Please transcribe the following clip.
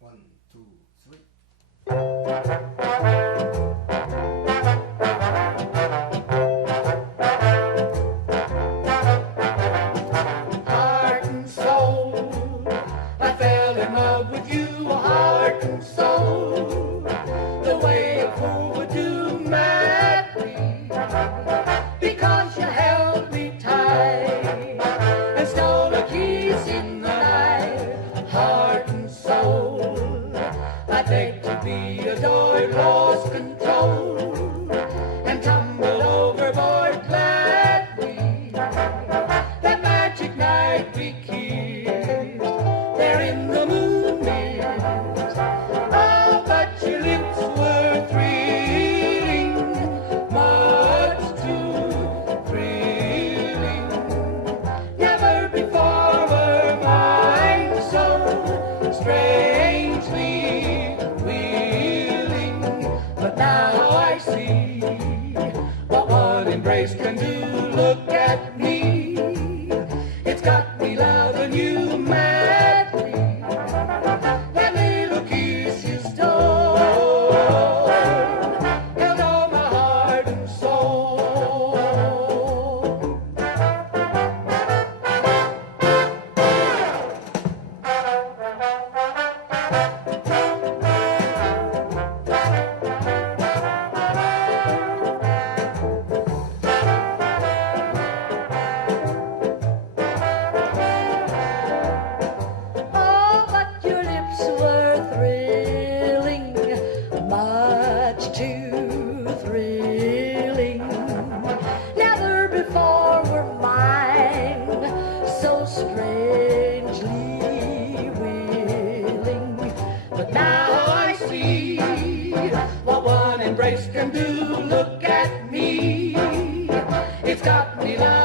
One, two, three. Heart and soul, I fell in love with you, heart and soul, the way a fool would do madly, because you held me tight and stole a kiss in the night. Heart and soul, I begged to be adored, lost control, and tumbled overboard gladly. That magic night we kissed, there in the moonlit. Ah, but your lips were thrilling, much too thrilling. Never before were mine so strangely willing. But now I see what one embrace can do. Look at me, it's got me loving you madly. That little kiss you stole held all my heart and soul. Oh, but your lips were thrilling, much too thrilling. Never before were mine so strangely willing. But now I see what one embrace can do. Look at me, it's got me lying.